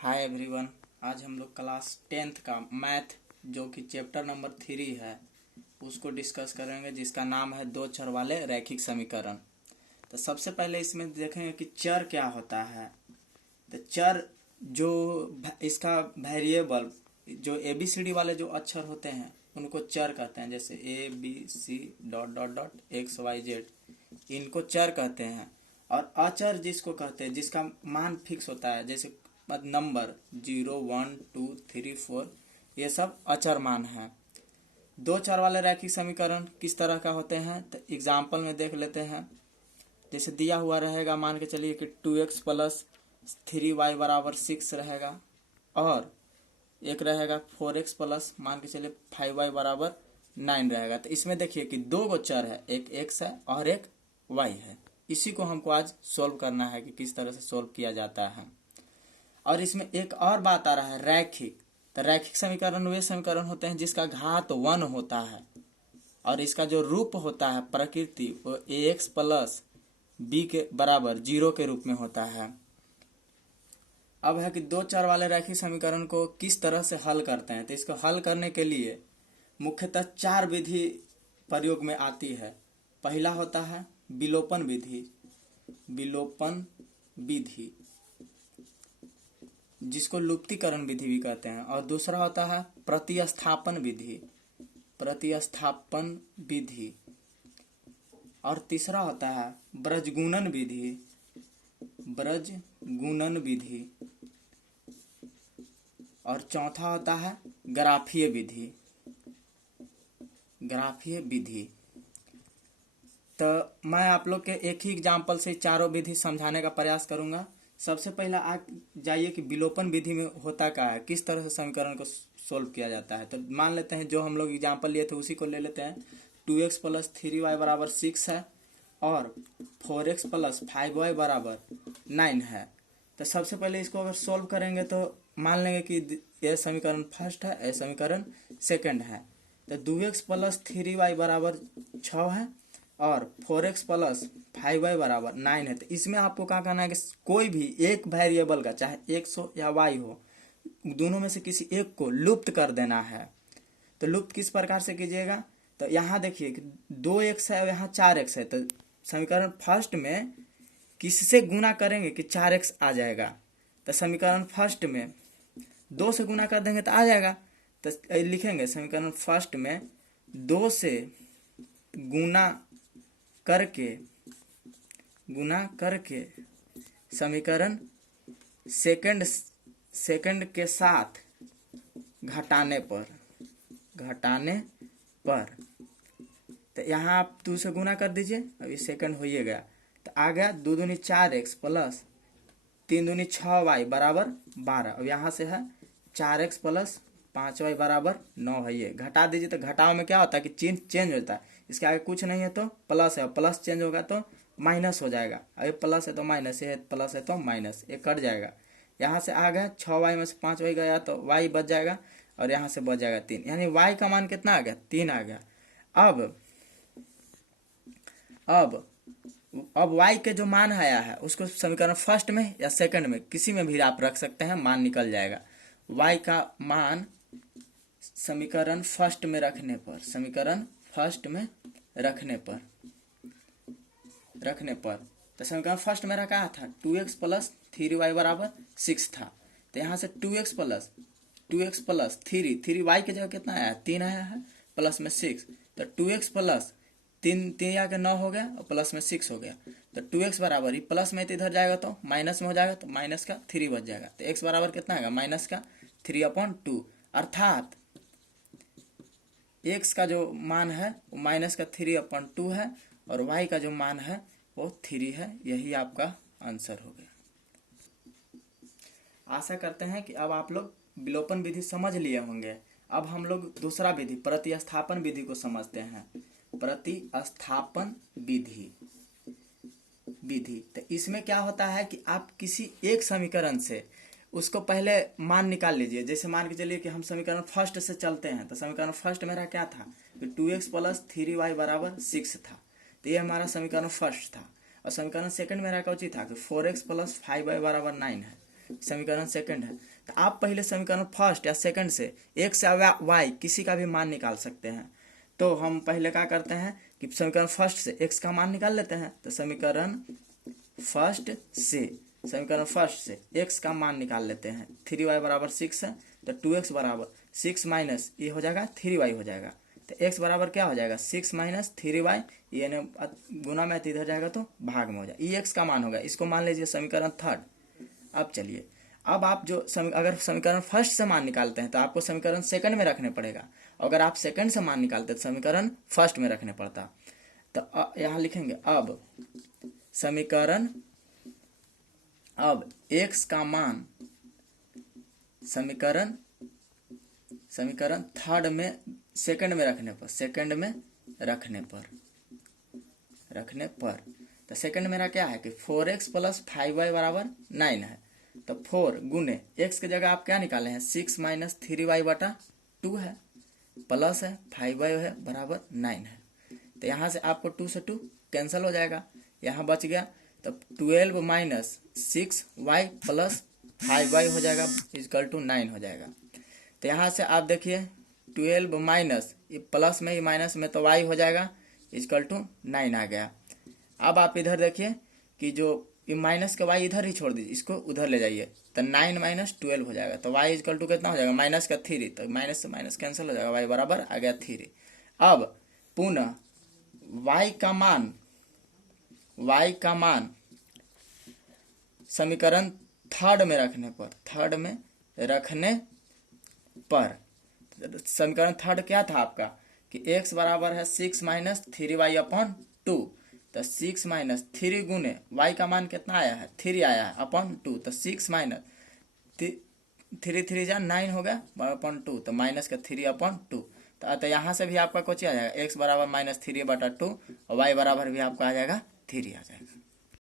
Hi everyone. आज हम लोग क्लास 10th का मैथ जो कि चैप्टर नंबर 3 है उसको डिस्कस करेंगे, जिसका नाम है दो चर वाले रैखिक समीकरण। तो सबसे पहले इसमें देखेंगे कि चर क्या होता है। तो चर जो इसका वेरिएबल जो ABCD वाले जो अक्षर होते हैं उनको चर कहते हैं, जैसे ABC dot dot dot XYZ, इनको चर कहते हैं। और अचर जिसको कहते हैं जिसका मान फिक्स होता है, जैसे नंबर 0 1 2 3 4, ये सब अचर मान है। दो चर वाले रैखिक समीकरण किस तरह का होते हैं तो एग्जाम्पल में देख लेते हैं। जैसे दिया हुआ रहेगा, मान के चलिए कि 2x प्लस 3y बराबर 6 रहेगा, और एक रहेगा 4x प्लस मान के चलिए 5y बराबर 9 रहेगा। तो इसमें देखिए कि दो गो चर है, एक x है और एक y है। इसी को हमको आज सोल्व करना है कि किस तरह से सोल्व किया जाता है। और इसमें एक और बात आ रहा है, रैखिक। तो रैखिक समीकरण वे समीकरण होते हैं जिसका घात 1 होता है और इसका जो रूप होता है प्रकृति वो ax प्लस b के बराबर 0 के रूप में होता है। अब है कि दो चर वाले रैखिक समीकरण को किस तरह से हल करते हैं। तो इसको हल करने के लिए मुख्यतः 4 विधि प्रयोग में आती है। पहला होता है विलोपन विधि, विलोपन विधि जिसको लुप्तीकरण विधि भी कहते हैं। और दूसरा होता है प्रतिस्थापन विधि, प्रतिस्थापन विधि। और तीसरा होता है ब्रजगुणन विधि, ब्रजगुणन विधि। और चौथा होता है ग्राफीय विधि, ग्राफीय विधि। तो मैं आप लोग के एक ही एग्जाम्पल से चारों विधि समझाने का प्रयास करूंगा। सबसे पहला आ जाइए कि विलोपन विधि में होता क्या है, किस तरह से समीकरण को सोल्व किया जाता है। तो मान लेते हैं जो हम लोग एग्जाम्पल लिए थे उसी को ले लेते हैं। 2x प्लस 3y बराबर 6 है और 4x प्लस 5y बराबर 9 है। तो सबसे पहले इसको अगर सोल्व करेंगे तो मान लेंगे कि यह समीकरण फर्स्ट है, यह समीकरण सेकंड है। तो 2x प्लस 3y बराबर 6 है और 4x प्लस 5y बराबर 9 है। तो इसमें आपको क्या करना है कि कोई भी एक वेरिएबल का, चाहे x हो या y हो, दोनों में से किसी एक को लुप्त कर देना है। तो लुप्त किस प्रकार से कीजिएगा, तो यहाँ देखिए कि 2x है और यहाँ 4x है। तो समीकरण फर्स्ट में किससे गुना करेंगे कि 4x आ जाएगा। तो समीकरण फर्स्ट में 2 से गुना कर देंगे तो आ जाएगा। तो लिखेंगे समीकरण फर्स्ट में 2 से गुना करके समीकरण सेकंड के साथ घटाने पर तो यहाँ आप 2 से गुना कर दीजिए, अभी सेकंड हो ही गया। तो आ गया 2 दूनी 4x प्लस 3 दूनी 6y बराबर 12। अब यहाँ से है 4x प्लस 5y बराबर 9 है। ये घटा दीजिए तो घटाव में क्या होता है कि चिन्ह चेंज होता है। इसके आगे कुछ नहीं है तो प्लस है, प्लस चेंज होगा तो माइनस हो जाएगा। अभी प्लस है तो माइनस, ये प्लस है तो माइनस, ये कट जाएगा। यहाँ से आ गया 6y में से 5y गया तो y बच जाएगा और यहाँ से बच जाएगा 3, यानी y का मान कितना आ गया, 3 आ गया। अब y के जो मान आया है उसको समीकरण फर्स्ट में या सेकंड में किसी में भी आप रख सकते हैं, मान निकल जाएगा। y का मान समीकरण फर्स्ट में रखने पर, समीकरण फर्स्ट में रखने पर तो समीकरण फर्स्ट में रखा था 2x प्लस 3y बराबर 6 था। तो यहाँ से 2x प्लस 3y की जगह कितना आया, 3 आया है, प्लस में 6। तो 2x प्लस 3 आके 9 हो गया और प्लस में 6 हो गया। तो 2x बराबर ही प्लस में इधर जाएगा तो माइनस में हो जाएगा, तो माइनस का 3 बच जाएगा। तो x बराबर कितना आएगा, माइनस का 3/2। अर्थात x का जो मान है वो माइनस का 3/2 है और y का जो मान है वो 3 है। यही आपका आंसर हो गया। आशा करते हैं कि अब आप लोग विलोपन विधि समझ लिए होंगे। अब हम लोग दूसरा विधि प्रतिस्थापन विधि को समझते हैं। प्रतिस्थापन विधि तो इसमें क्या होता है कि आप किसी एक समीकरण से उसको पहले मान निकाल लीजिए। जैसे मान के चलिए कि हम समीकरण फर्स्ट से चलते हैं। तो समीकरण फर्स्ट मेरा क्या था कि 2x प्लस 3y बराबर 6 था। तो ये हमारा समीकरण फर्स्ट था। और समीकरण सेकंड मेरा कौची था कि 4x प्लस 5y बराबर 9 है। समीकरण सेकंड है। तो आप पहले समीकरण फर्स्ट या सेकंड से एक्स या वाई किसी का भी मान निकाल सकते हैं। तो हम पहले क्या करते हैं कि समीकरण फर्स्ट से एक्स का मान निकाल लेते हैं। तो समीकरण फर्स्ट से एक्स का मान निकाल लेते हैं। 3y बराबर 6 है, तो 2x बराबर 6 माइनस ये हो जाएगा 3y हो जाएगा। तो x बराबर क्या हो जाएगा 6 माइनस 3y, ये गुना में इधर जाएगा तो भाग में हो जाएगा। ये x का मान होगा, इसको मान लीजिए समीकरण थर्ड। अब चलिए, अब आप जो अगर समीकरण फर्स्ट से मान निकालते हैं तो आपको समीकरण सेकंड में रखने पड़ेगा। अगर आप सेकंड से मान निकालते हैं तो समीकरण फर्स्ट में रखने पड़ता। तो यहाँ लिखेंगे अब समीकरण, अब x का मान समीकरण थर्ड में सेकंड में रखने पर तो सेकंड मेरा क्या है कि 4x प्लस 5y बराबर 9 है। तो 4 गुने x की जगह आप क्या निकाले हैं 6 माइनस 3y बटा 2 है, प्लस है 5y है बराबर 9 है। तो यहाँ से आपको 2 से 2 कैंसिल हो जाएगा, यहाँ बच गया। तो 12 माइनस 6y प्लस 5y हो जाएगा इक्वल टू 9 हो जाएगा। तो यहाँ से आप देखिए 12 माइनस ये प्लस में, ये माइनस में, तो y हो जाएगा इक्वल टू 9 आ गया। अब आप इधर देखिए कि जो ये माइनस का y इधर ही छोड़ दीजिए, इसको उधर ले जाइए, तो 9 माइनस 12 हो जाएगा। तो y इक्वल टू कितना हो जाएगा माइनस का 3, तो माइनस से माइनस कैंसिल हो जाएगा, y बराबर आ गया 3। अब पुनः y का मान समीकरण थर्ड में रखने पर समीकरण थर्ड क्या था आपका कि x बराबर है 6 माइनस 3y अपॉन 2। तो 6 माइनस 3 गुने y का मान कितना आया है 3 आया है अपॉन 2। तो 6 माइनस 3 जा 9 हो गया अपॉन 2, तो माइनस का 3 अपॉन 2। तो यहाँ से भी आपका कुछ आ जाएगा x बराबर माइनस 3 बटा 2 और y बराबर भी आपका आ जाएगा 3 आ जाएगा।